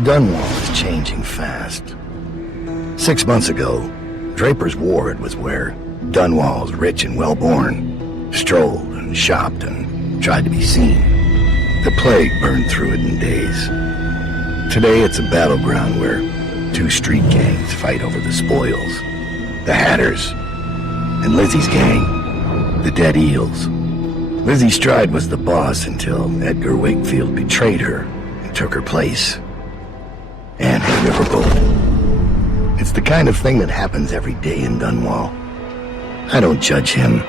Dunwall is changing fast. 6 months ago, Draper's ward was where Dunwall's rich and well-born strolled and shopped and tried to be seen. The plague burned through it in days. Today it's a battleground where two street gangs fight over the spoils. The Hatters and Lizzy's gang, the Dead Eels. Lizzy Stride was the boss until Edgar Wakefield betrayed her and took her place. And her riverboat. It's the kind of thing that happens every day in Dunwall. I don't judge him.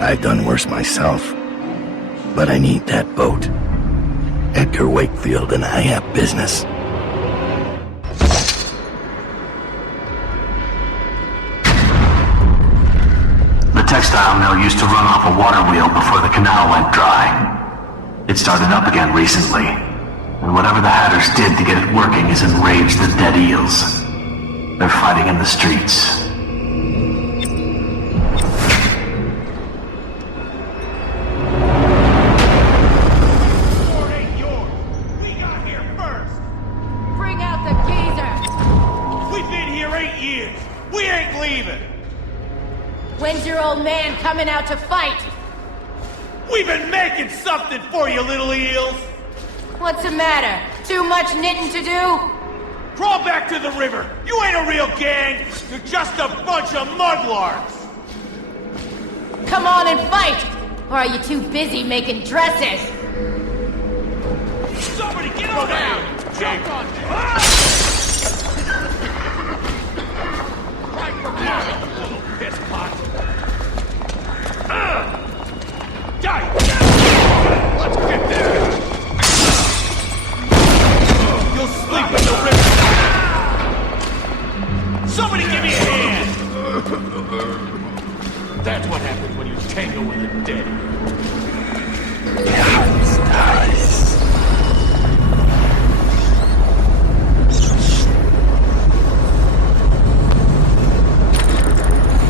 I've done worse myself. But I need that boat. Edgar Wakefield and I have business. The textile mill used to run off a water wheel before the canal went dry. It started up again recently, and whatever the Hatters did to get it working has enraged the Dead Eels. They're fighting in the streets. Fort ain't yours. We got here first. Bring out the geezer. We've been here 8 years. We ain't leaving. When's your old man coming out to fight? We've been making something for you, little eels. What's the matter? Too much knitting to do? Crawl back to the river. You ain't a real gang. You're just a bunch of mudlarks. Come on and fight! Or are you too busy making dresses? Somebody get on down. Jump on me. Right for blood, you little piss pot. Die! Let's get there. You'll sleep in the river. Somebody give me a hand. That's what happens when you tangle with the dead.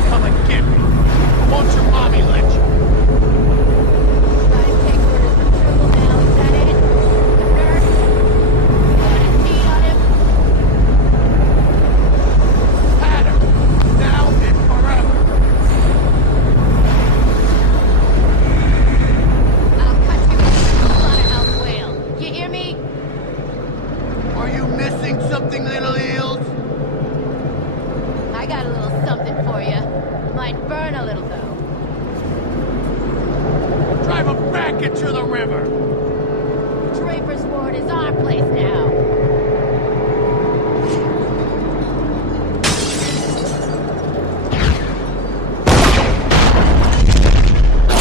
Come and get me. Won't your mommy let you? Try to take orders from Triple now, is that it? Dirt? Got a key on him? Pattern. Now and forever. I'll cut you into a slaughterhouse whale. You hear me? Are you missing something, little eels? I got a little something for you. Might burn a little, though. Drive them back into the river. Draper's ward is our place now.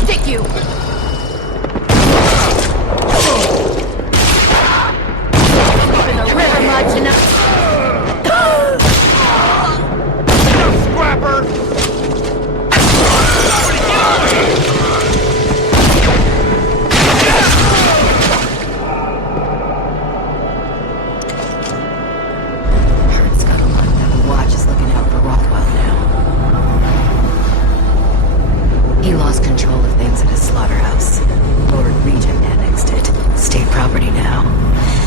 Stick you! In the river much enough. Scrapper! Heard's got a lot of the watch is looking out for Rothwell now. He lost control of things at his slaughterhouse. Lord Regent annexed it. State property now.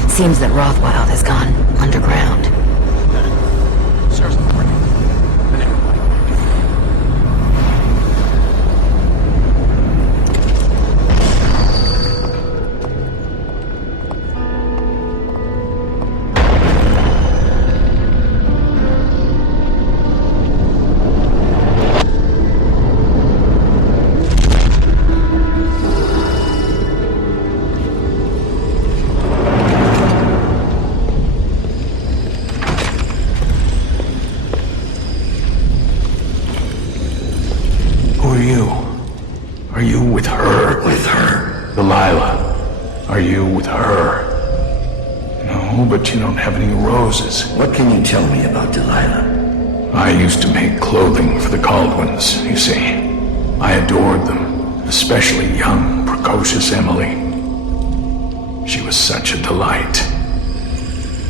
Seems that Rothwild has gone underground. Serves the warning. And everybody. Who are you? Are you with her? With her. Delilah. Are you with her? No, but you don't have any roses. What can you tell me about Delilah? I used to make clothing for the Caldwins, you see. I adored them, especially young, precocious Emily. She was such a delight.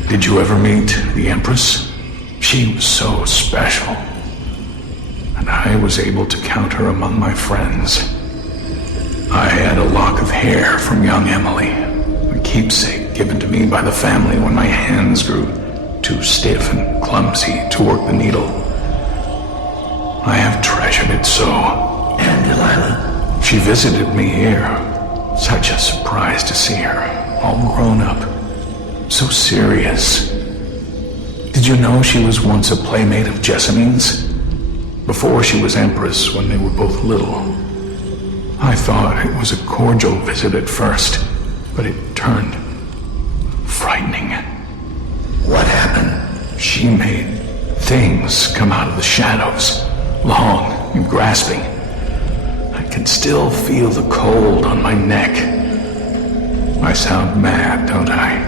Did you ever meet the Empress? She was so special. And I was able to count her among my friends. I had a lock of hair from young Emily, a keepsake given to me by the family when my hands grew too stiff and clumsy to work the needle. I have treasured it so. And Delilah? She visited me here. Such a surprise to see her, all grown up. So serious. Did you know she was once a playmate of Jessamine's? Before she was Empress, when they were both little. I thought it was a cordial visit at first, but it turned frightening. What happened? She made things come out of the shadows, long and grasping. I can still feel the cold on my neck. I sound mad, don't I?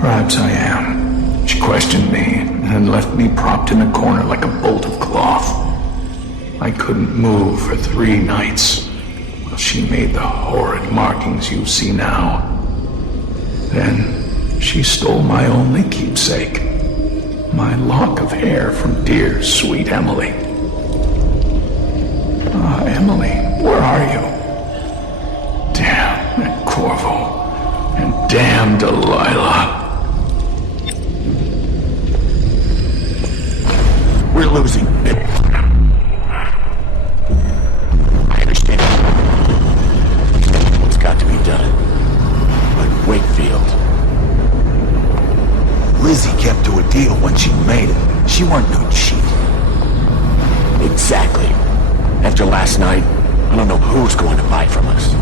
Perhaps I am. She questioned me and left me propped in a corner like a bolt of cloth. I couldn't move for 3 nights while she made the horrid markings you see now. Then she stole my only keepsake, my lock of hair from dear, sweet Emily. Ah, Emily, where are you? Damn that Corvo, and damn Delilah. We're losing. I understand. What's got to be done. But Wakefield. Lizzy kept to a deal when she made it. She weren't no cheat. Exactly. After last night, I don't know who's going to buy from us.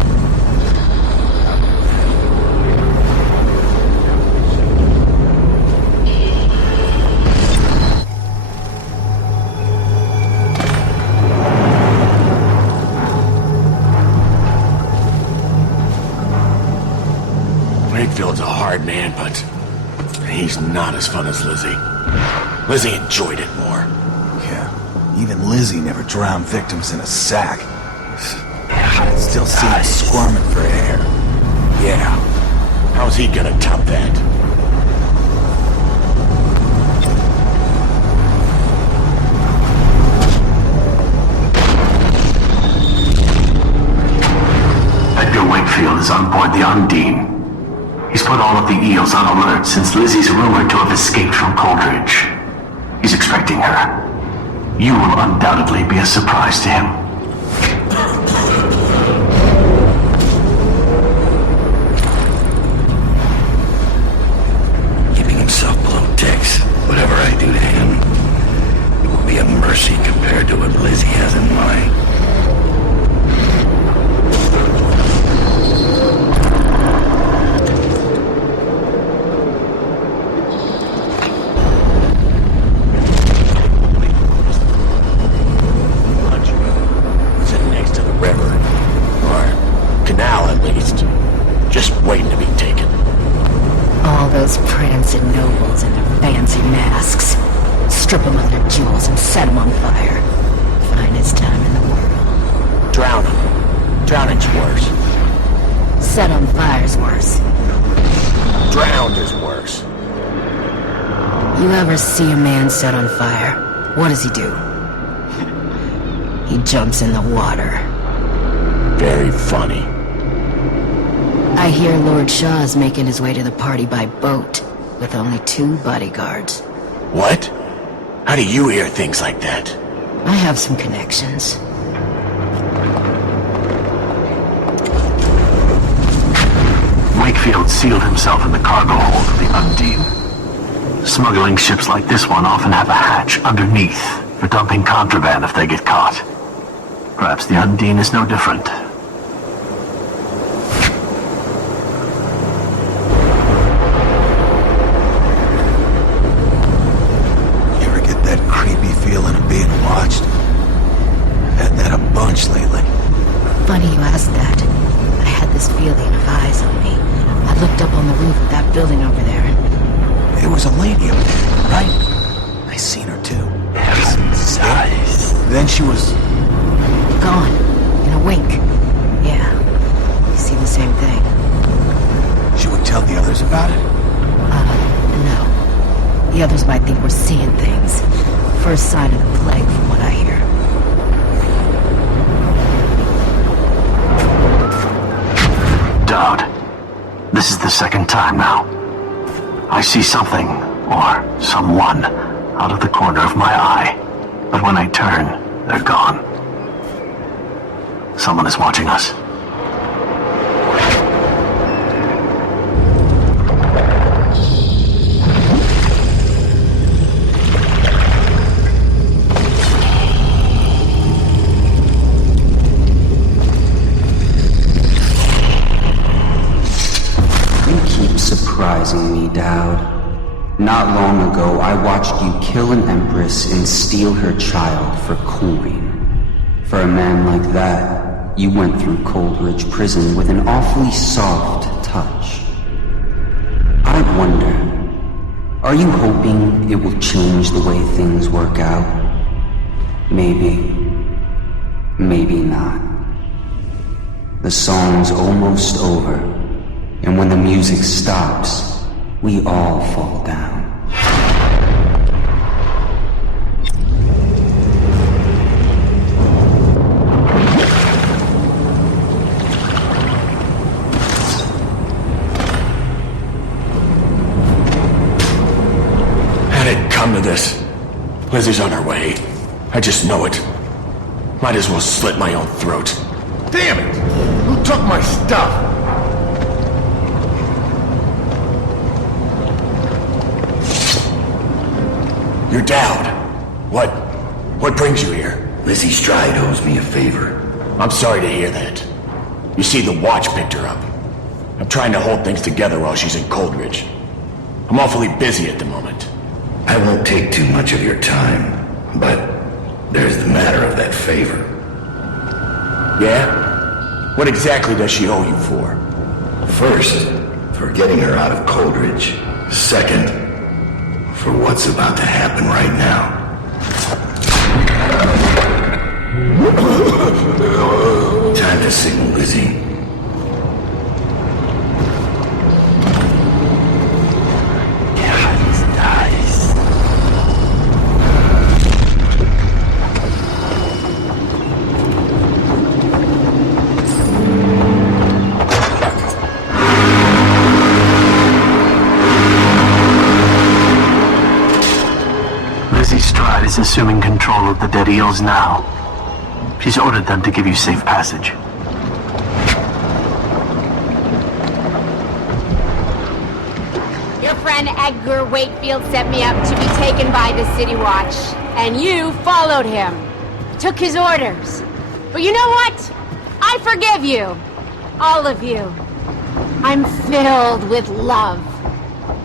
Wakefield's a hard man, but he's not as fun as Lizzy. Lizzy enjoyed it more. Yeah, even Lizzy never drowned victims in a sack. Still see him squirming for air. Yeah. How's he gonna top that? Edgar Wakefield is on board the Undine. He's put all of the eels on alert since Lizzie's rumored to have escaped from Coldridge. He's expecting her. You will undoubtedly be a surprise to him. Keeping himself below decks. Whatever I do to him, it will be a mercy compared to what Lizzy has in mind. Those prancing nobles in their fancy masks. Strip them of their jewels and set them on fire. Finest time in the world. Drown him. Drowning's worse. Set on fire's worse. Drowned is worse. You ever see a man set on fire? What does he do? He jumps in the water. Very funny. I hear Lord Shaw's making his way to the party by boat, with only 2 bodyguards. What? How do you hear things like that? I have some connections. Wakefield sealed himself in the cargo hold of the Undine. Smuggling ships like this one often have a hatch underneath for dumping contraband if they get caught. Perhaps the Undine is no different. Funny you asked that. I had this feeling of eyes on me. I looked up on the roof of that building over there and... There was a lady up there, right? I seen her too. Size. Then she was... gone. In a wink. Yeah. You see the same thing. She would tell the others about it? No. The others might think we're seeing things. First sign of the plague from what I hear. Daud, This is the second time now. I see something, or someone, out of the corner of my eye. But when I turn, they're gone. Someone is watching us. Surprising me, Daud. Not long ago, I watched you kill an empress and steal her child for coin. For a man like that, you went through Coldridge Prison with an awfully soft touch. I wonder, are you hoping it will change the way things work out? Maybe. Maybe not. The song's almost over. And when the music stops, we all fall down. Had it come to this, Lizzy's on her way. I just know it. Might as well slit my own throat. Damn it! Who took my stuff? You're Daud. What brings you here? Lizzy Stride owes me a favor. I'm sorry to hear that. You see, the watch picked her up. I'm trying to hold things together while she's in Coldridge. I'm awfully busy at the moment. I won't take too much of your time, but there's the matter of that favor. Yeah? What exactly does she owe you for? First, for getting her out of Coldridge. Second, for what's about to happen right now. Time to signal Lizzy. Lizzy Stride is assuming control of the dead eels now. She's ordered them to give you safe passage. Your friend Edgar Wakefield set me up to be taken by the City Watch, and you followed him. Took his orders. But you know what? I forgive you. All of you. I'm filled with love.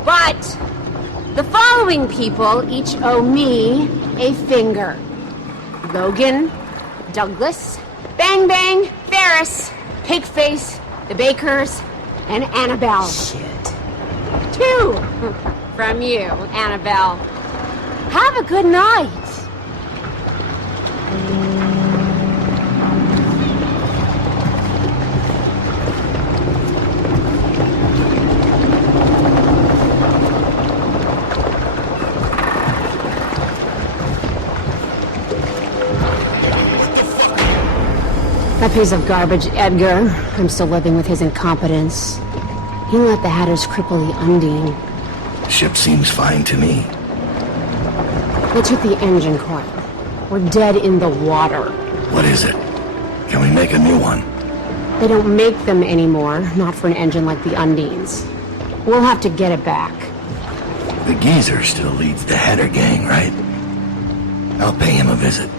But the following people each owe me a finger. Logan, Douglas, Bang Bang, Ferris, Pigface, the Bakers, and Annabelle. Shit. 2 from you, Annabelle. Have a good night. That piece of garbage, Edgar. I'm still living with his incompetence. He let the Hatters cripple the Undine. Ship seems fine to me. They took the engine coil. We're dead in the water. What is it? Can we make a new one? They don't make them anymore, not for an engine like the Undine's. We'll have to get it back. The geezer still leads the Hatter gang, right? I'll pay him a visit.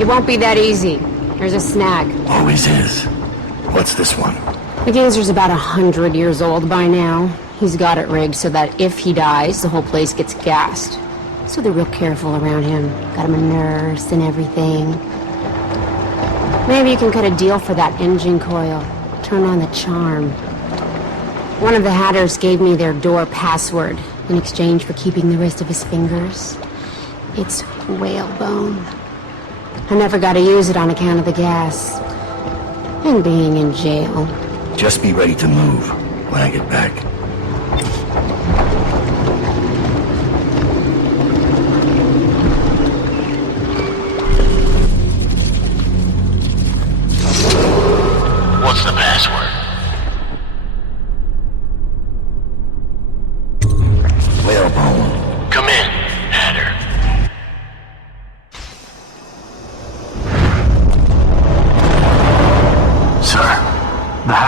It won't be that easy. There's a snag. Always is. What's this one? The geezer's about 100 years old by now. He's got it rigged so that if he dies, the whole place gets gassed. So they're real careful around him. Got him a nurse and everything. Maybe you can cut a deal for that engine coil. Turn on the charm. One of the Hatters gave me their door password in exchange for keeping the rest of his fingers. It's whalebone. I never got to use it on account of the gas. And being in jail. Just be ready to move when I get back. What's the password?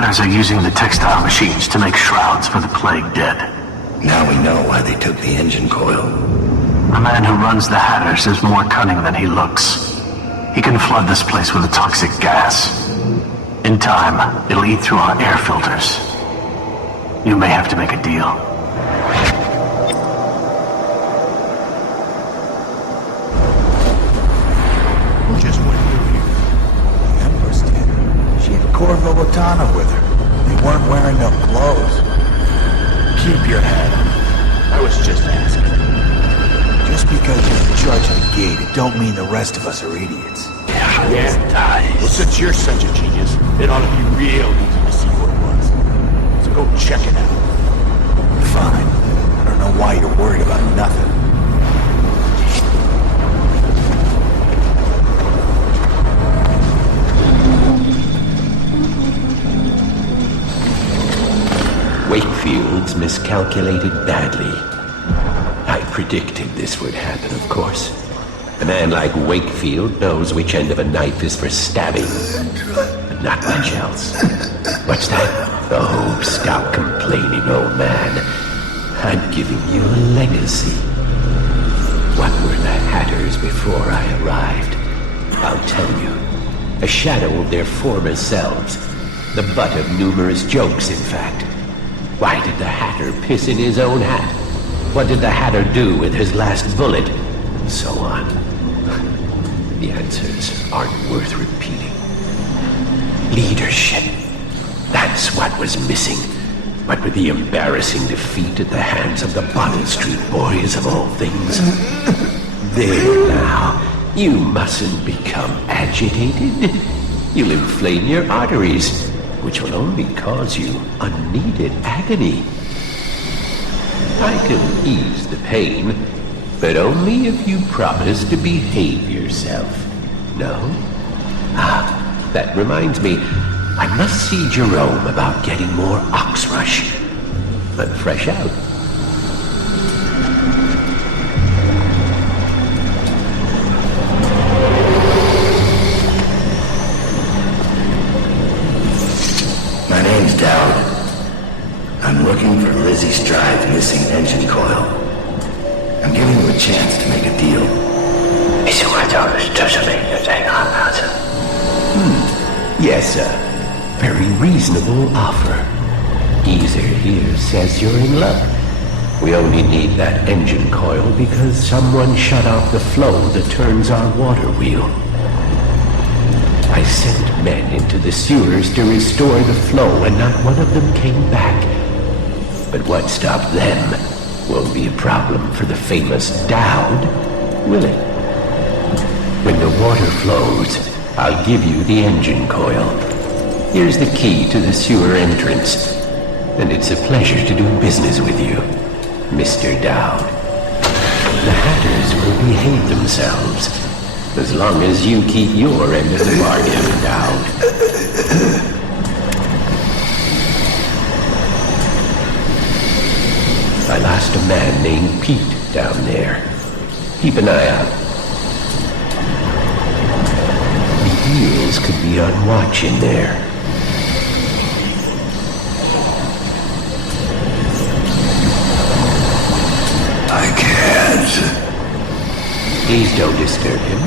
Hatters are using the textile machines to make shrouds for the plague dead. Now we know why they took the engine coil. The man who runs the Hatters is more cunning than he looks. He can flood this place with a toxic gas. In time, it'll eat through our air filters. You may have to make a deal. Who just went through here? The Empress did. She had Corvo Latana with her. They weren't wearing no clothes. Keep your head up. I was just asking. Just because you're in charge of the gate, it don't mean the rest of us are idiots. Yeah? Well, since you're such a genius, it ought to be real easy to see what it was. So go check it out. Fine. I don't know why you're worried about nothing. Wakefield's miscalculated badly. I predicted this would happen, of course. A man like Wakefield knows which end of a knife is for stabbing, but not much else. What's that? Oh, stop complaining, old man. I'm giving you a legacy. What were the Hatters before I arrived? I'll tell you. A shadow of their former selves. The butt of numerous jokes, in fact. Why did the Hatter piss in his own hat? What did the Hatter do with his last bullet? And so on. The answers aren't worth repeating. Leadership. That's what was missing. What with the embarrassing defeat at the hands of the Bottle Street Boys of all things. There now. You mustn't become agitated. You'll inflame your arteries, which will only cause you unneeded agony. I can ease the pain, but only if you promise to behave yourself. No? Ah, that reminds me. I must see Jerome about getting more Oxrush. I'm fresh out. My name's Daud. I'm looking for Lizzy Stride's missing engine coil. I'm giving you a chance to make a deal. Yes, sir. Very reasonable offer. Geezer here says you're in luck. We only need that engine coil because someone shut off the flow that turns our water wheel. I sent men into the sewers to restore the flow and not one of them came back. But what stopped them won't be a problem for the famous Daud, will it? When the water flows, I'll give you the engine coil. Here's the key to the sewer entrance. And it's a pleasure to do business with you, Mr. Daud. The Hatters will behave themselves, as long as you keep your end of the bargain, Daud. I lost a man named Pete down there. Keep an eye out. The eels could be on watch in there. I can't. Please don't disturb him.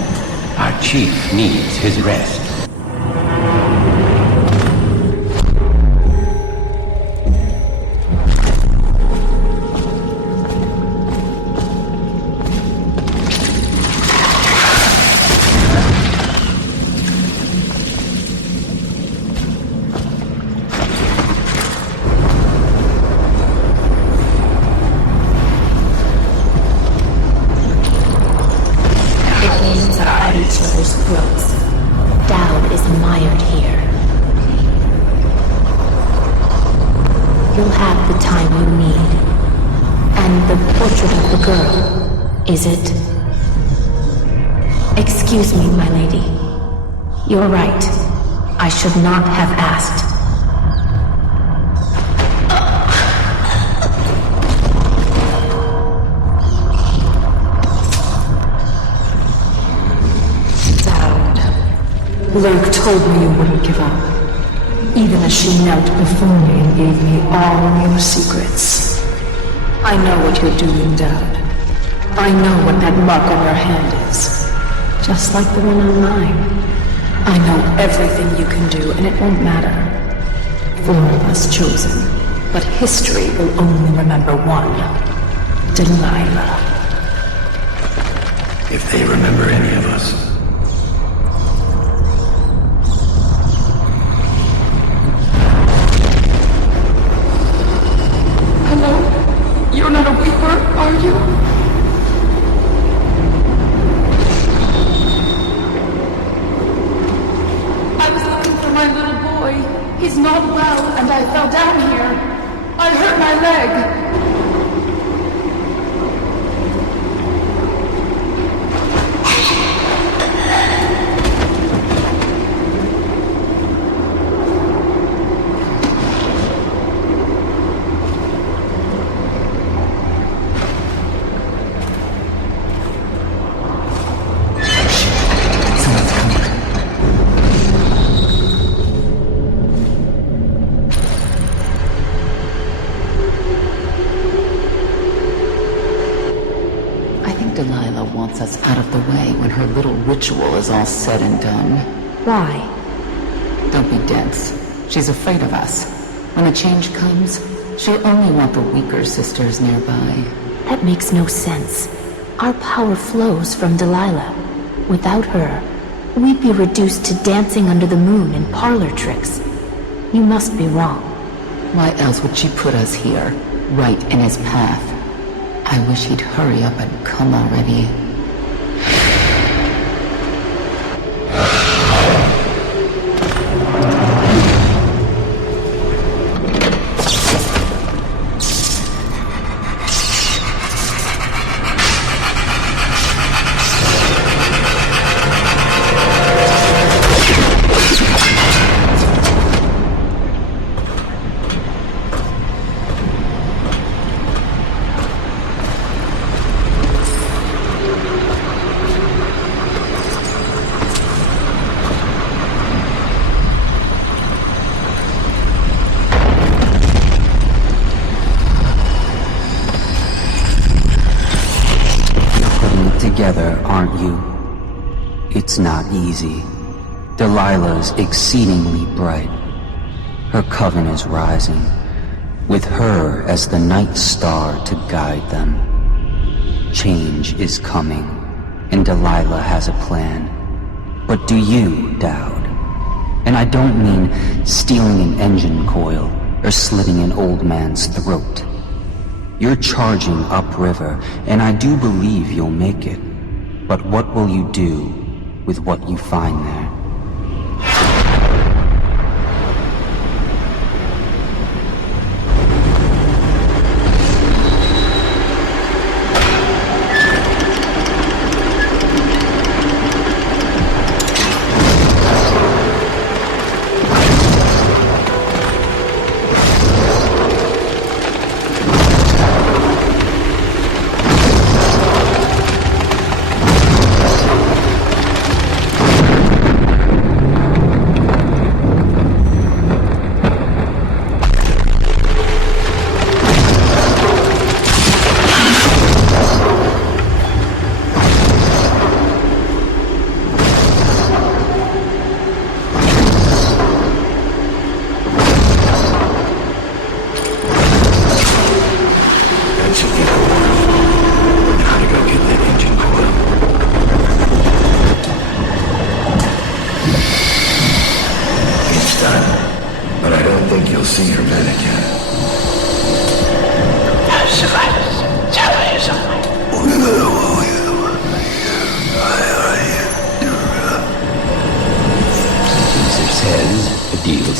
Our chief needs his rest. Daud is mired here. You'll have the time you need. And the portrait of the girl, is it? Excuse me, my lady. You're right. I should not have asked. Lurk told me you wouldn't give up. even as she knelt before me and gave me all your secrets. I know what you're doing, Daud. I know what that mark on your hand is. Just like the one on mine. I know everything you can do, and it won't matter. 4 of us chosen, but history will only remember one. Delilah. If they remember any of us. Hello? You're not a weeper, are you? I was looking for my little boy. He's not well, and I fell down here. I hurt my leg. Delilah wants us out of the way when her little ritual is all said and done. Why? Don't be dense. She's afraid of us. When a change comes, she'll only want the weaker sisters nearby. That makes no sense. Our power flows from Delilah. Without her, we'd be reduced to dancing under the moon and parlor tricks. You must be wrong. Why else would she put us here, right in his path? I wish he'd hurry up and come already. Together, aren't you? It's not easy. Delilah's exceedingly bright. Her coven is rising, with her as the night star to guide them. Change is coming, and Delilah has a plan. But do you, Daud? And I don't mean stealing an engine coil or slitting an old man's throat. You're charging upriver, and I do believe you'll make it. But what will you do with what you find there?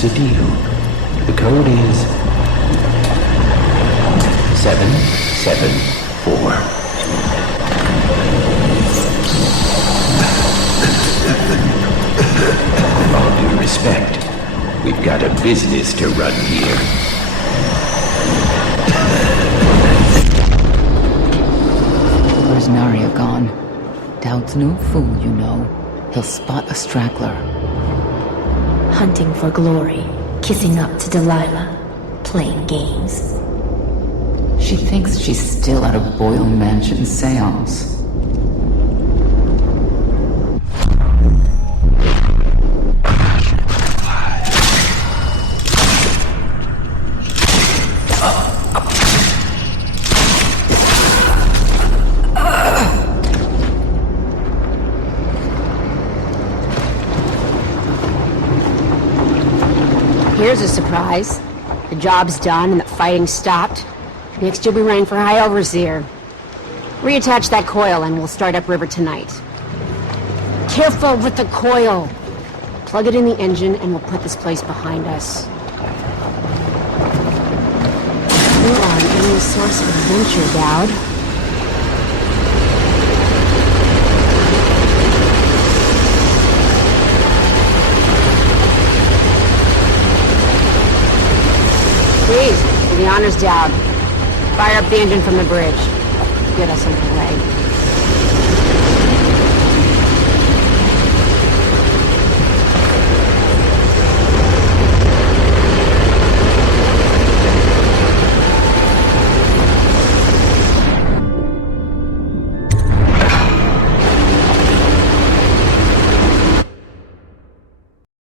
It's a deal. The code is 774. With all due respect, we've got a business to run here. Where's Narya gone? Daud's no fool, you know. He'll spot a straggler. Hunting for glory, kissing up to Delilah, playing games. She thinks she's still at a Boyle Mansion seance. Here's a surprise. The job's done and the fighting's stopped. Next you'll be running for High Overseer. Reattach that coil and we'll start upriver tonight. Careful with the coil! Plug it in the engine and we'll put this place behind us. You are an endless source of adventure, Daud. Please, for the honors, Daud. Fire up the engine from the bridge. Get us underway.